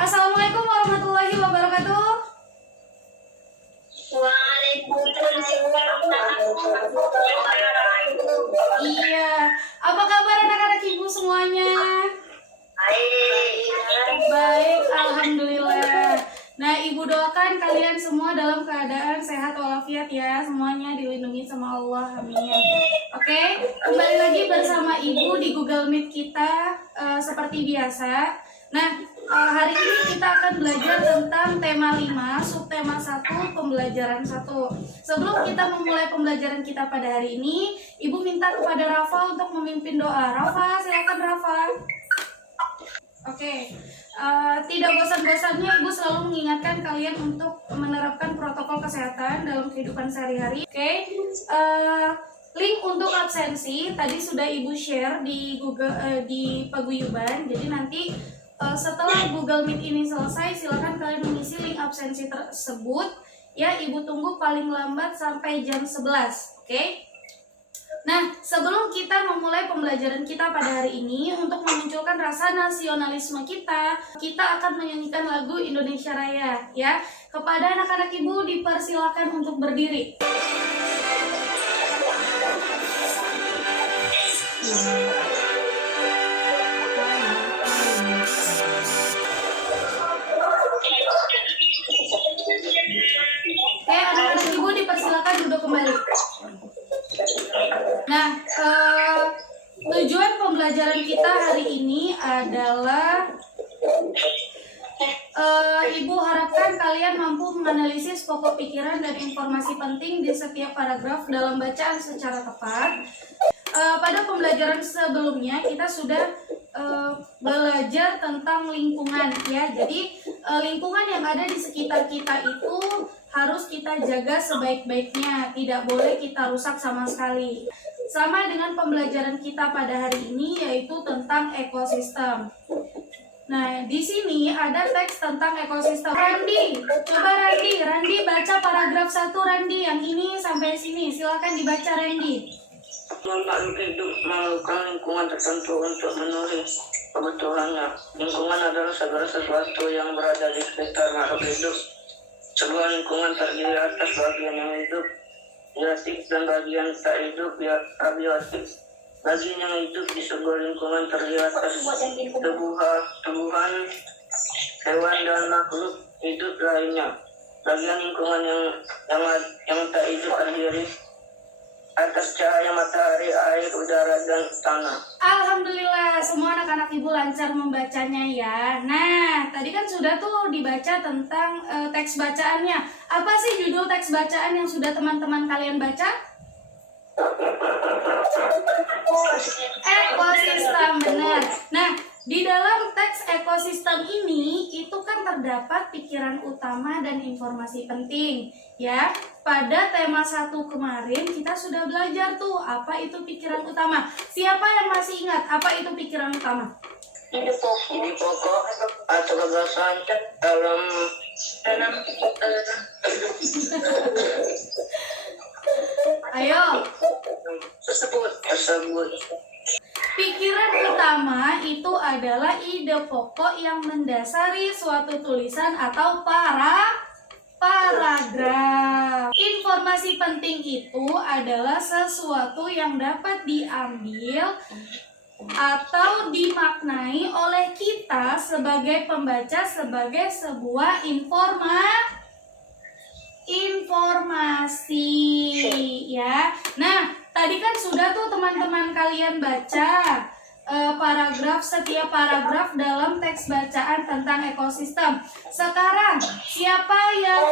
Assalamualaikum warahmatullahi wabarakatuh. Waalaikumsalam warahmatullahi wabarakatuh. Iya, apa kabar anak-anak ibu semuanya? Baik, alhamdulillah. Nah, ibu doakan kalian semua dalam keadaan sehat walafiat ya, semuanya dilindungi sama Allah, amin. Oke, kembali lagi bersama ibu di Google Meet kita seperti biasa. Nah, hari ini kita akan belajar tentang tema 5, subtema 1, pembelajaran 1. Sebelum kita memulai pembelajaran kita pada hari ini, ibu minta kepada Rafa untuk memimpin doa. Rafa, silakan Rafa. Oke, tidak bosan-bosannya ibu selalu mengingatkan kalian untuk menerapkan protokol kesehatan dalam kehidupan sehari-hari. Oke, link untuk absensi tadi sudah ibu share di Google di paguyuban. Jadi nanti setelah Google Meet ini selesai, silakan kalian mengisi link absensi tersebut. Ya, ibu tunggu paling lambat sampai jam 11. Oke? Nah, sebelum kita memulai pembelajaran kita pada hari ini, untuk memunculkan rasa nasionalisme kita akan menyanyikan lagu Indonesia Raya. Ya, kepada anak-anak ibu dipersilakan untuk berdiri. Oke, anak-anak ibu dipersilakan duduk kembali. Nah, tujuan pembelajaran kita hari ini adalah ibu harapkan kalian mampu menganalisis pokok pikiran dan informasi penting di setiap paragraf dalam bacaan secara tepat. Pada pembelajaran sebelumnya kita sudah belajar tentang lingkungan ya. Jadi lingkungan yang ada di sekitar kita itu harus kita jaga sebaik-baiknya, tidak boleh kita rusak sama sekali. Sama dengan pembelajaran kita pada hari ini, yaitu tentang ekosistem. Nah, di sini ada teks tentang ekosistem. Randi, coba Randi baca paragraf 1 Randi, yang ini sampai sini. Silakan dibaca Randi. Makhluk hidup memerlukan lingkungan tertentu untuk menulis kebutuhannya. Lingkungan adalah segala sesuatu yang berada di sekitar makhluk hidup. Sebuah lingkungan terdiri atas bagian yang hidup, biotik, dan bagian tak hidup, abiotik. Bagian yang hidup di sebuah lingkungan terdiri atas tumbuhan, hewan, dan makhluk hidup lainnya. Bagian lingkungan yang tak hidup terdiri atas cahaya matahari, air, udara, dan tanah. Alhamdulillah, semua anak-anak ibu lancar membacanya ya. Nah, tadi kan sudah tuh dibaca tentang teks bacaannya. Apa sih judul teks bacaan yang sudah teman-teman kalian baca? Ekosistem, benar. Nah, di dalam teks ekosistem ini itu kan terdapat pikiran utama dan informasi penting ya. Pada tema 1 kemarin kita sudah belajar tuh apa itu pikiran utama. Siapa yang masih ingat apa itu pikiran utama? Ide pokok atau gagasan dalam Ayo. tersebut. Pikiran utama itu adalah ide pokok yang mendasari suatu tulisan atau paragraf. Informasi penting itu adalah sesuatu yang dapat diambil atau dimaknai oleh kita sebagai pembaca sebagai sebuah informasi ya. Nah, tadi kan sudah tuh teman-teman kalian baca setiap paragraf dalam teks bacaan tentang ekosistem. Sekarang, siapa yang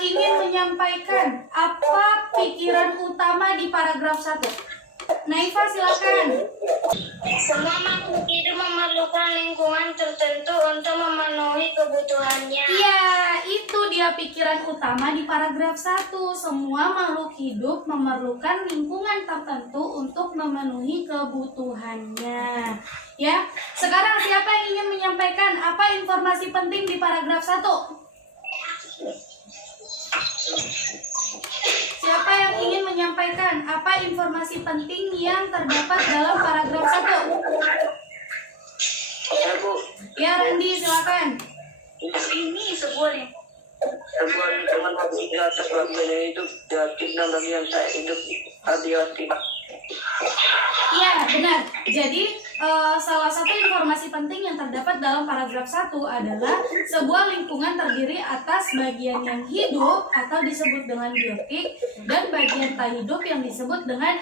ingin menyampaikan apa pikiran utama di paragraf 1? Naifa, silakan. Semua makhluk hidup memerlukan lingkungan tertentu untuk memenuhi kebutuhannya. Iya, itu dia pikiran utama di paragraf 1. Semua makhluk hidup memerlukan lingkungan tertentu untuk memenuhi kebutuhannya. Ya, sekarang siapa yang ingin menyampaikan apa informasi penting di paragraf 1? Siapa yang ingin menyampaikan apa informasi penting yang terdapat dalam paragraf 1? Ya, Bu. Ya, Randi, silakan. Ini sebuah sebuah lingkungan bagi atas berbeda hidup dan bagi yang tak hidup hati-hati. Iya, benar. Jadi, salah satu informasi penting yang terdapat dalam paragraf 1 adalah sebuah lingkungan terdiri atas bagian yang hidup atau disebut dengan biotik dan bagian tak hidup yang disebut dengan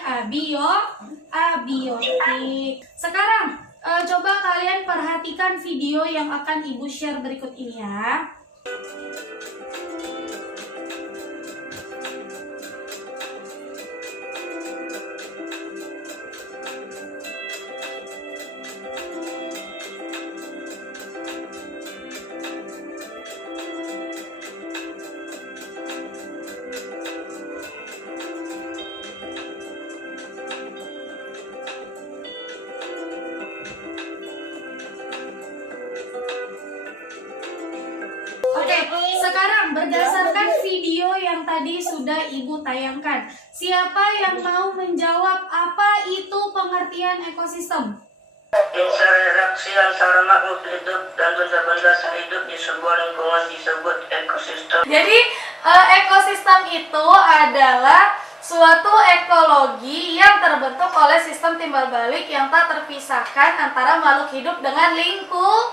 abiotik. Sekarang, coba kalian perhatikan video yang akan Ibu share berikut ini ya. Oke, sekarang berdasarkan video yang tadi sudah Ibu tayangkan, siapa yang mau menjawab apa itu pengertian ekosistem? Interaksi antara makhluk hidup dan benda-benda tak hidup di sebuah lingkungan disebut ekosistem. Jadi, ekosistem itu adalah suatu ekologi yang terbentuk oleh sistem timbal balik yang tak terpisahkan antara makhluk hidup dengan lingkungan.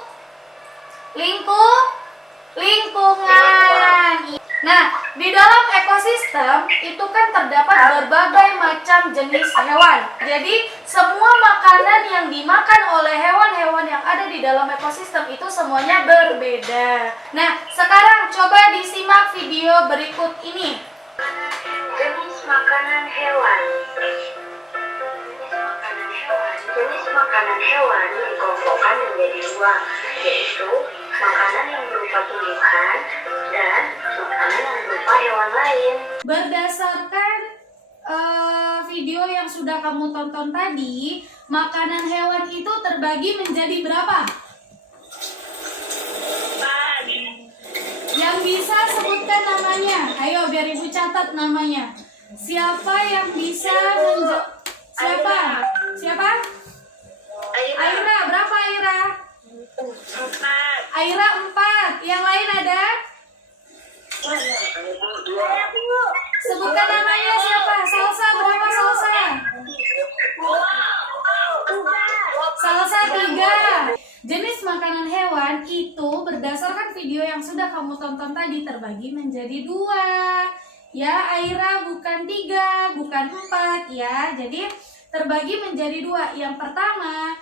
Nah, di dalam ekosistem itu kan terdapat berbagai macam jenis hewan. Jadi, semua makanan yang dimakan oleh hewan-hewan yang ada di dalam ekosistem itu semuanya berbeda. Nah, sekarang coba disimak video berikut ini. jenis makanan hewan. Jenis makanan hewan dikelompokkan menjadi dua, yaitu makanan yang berupa tumbuhan dan makanan yang berupa hewan lain. Berdasarkan video yang sudah kamu tonton tadi, makanan hewan itu terbagi menjadi berapa? Yang bisa sebutkan namanya. Ayo biar Ibu catat namanya. Siapa yang bisa Siapa? Siapa? Aira, berapa Aira? 4. Aira 4. Yang lain ada? Sebutkan namanya siapa? Salsa, berapa Salsa? Salsa 3. Jenis makanan hewan itu berdasarkan video yang sudah kamu tonton tadi terbagi menjadi 2. Ya, Aira bukan 3, bukan 4 ya. Jadi terbagi menjadi 2. Yang pertama,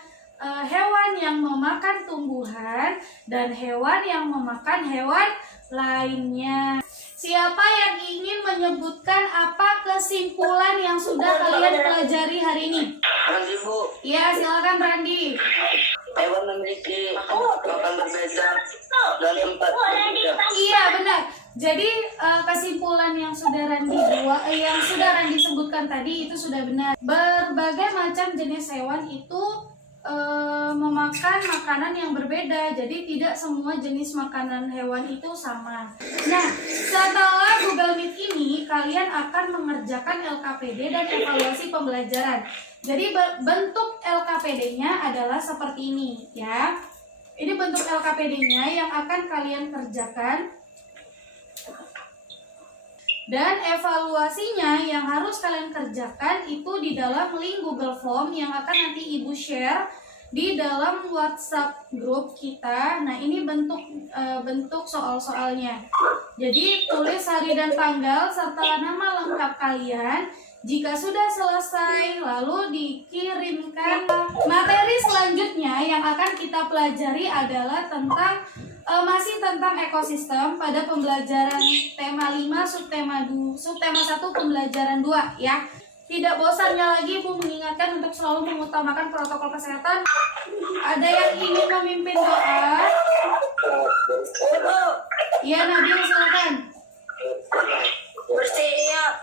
hewan yang memakan tumbuhan dan hewan yang memakan hewan lainnya. Siapa yang ingin menyebutkan apa kesimpulan yang sudah kalian pelajari hari ini? Randi, Bu. Iya, silakan Randi. Hewan memiliki makan berbeda dan tempat berbeda. Iya, benar. Jadi kesimpulan yang sudah Randi sebutkan tadi itu sudah benar. Berbagai macam jenis hewan itu memakan makanan yang berbeda. Jadi tidak semua jenis makanan hewan itu sama. Nah, setelah Google Meet ini kalian akan mengerjakan LKPD dan evaluasi pembelajaran. Jadi bentuk LKPD-nya adalah seperti ini ya. Ini bentuk LKPD-nya yang akan kalian kerjakan. Dan evaluasinya yang harus kalian kerjakan itu di dalam link Google Form yang akan nanti Ibu share di dalam WhatsApp grup kita. Nah, ini bentuk soal-soalnya. Jadi tulis hari dan tanggal serta nama lengkap kalian. Jika sudah selesai, lalu dikirimkan. Materi selanjutnya yang akan kita pelajari adalah masih tentang ekosistem pada pembelajaran tema 5 subtema 1 pembelajaran 2 ya. Tidak bosannya lagi Bu mengingatkan untuk selalu mengutamakan protokol kesehatan. Ada yang ingin memimpin doa? Iya, Nabil silakan. Bersiap.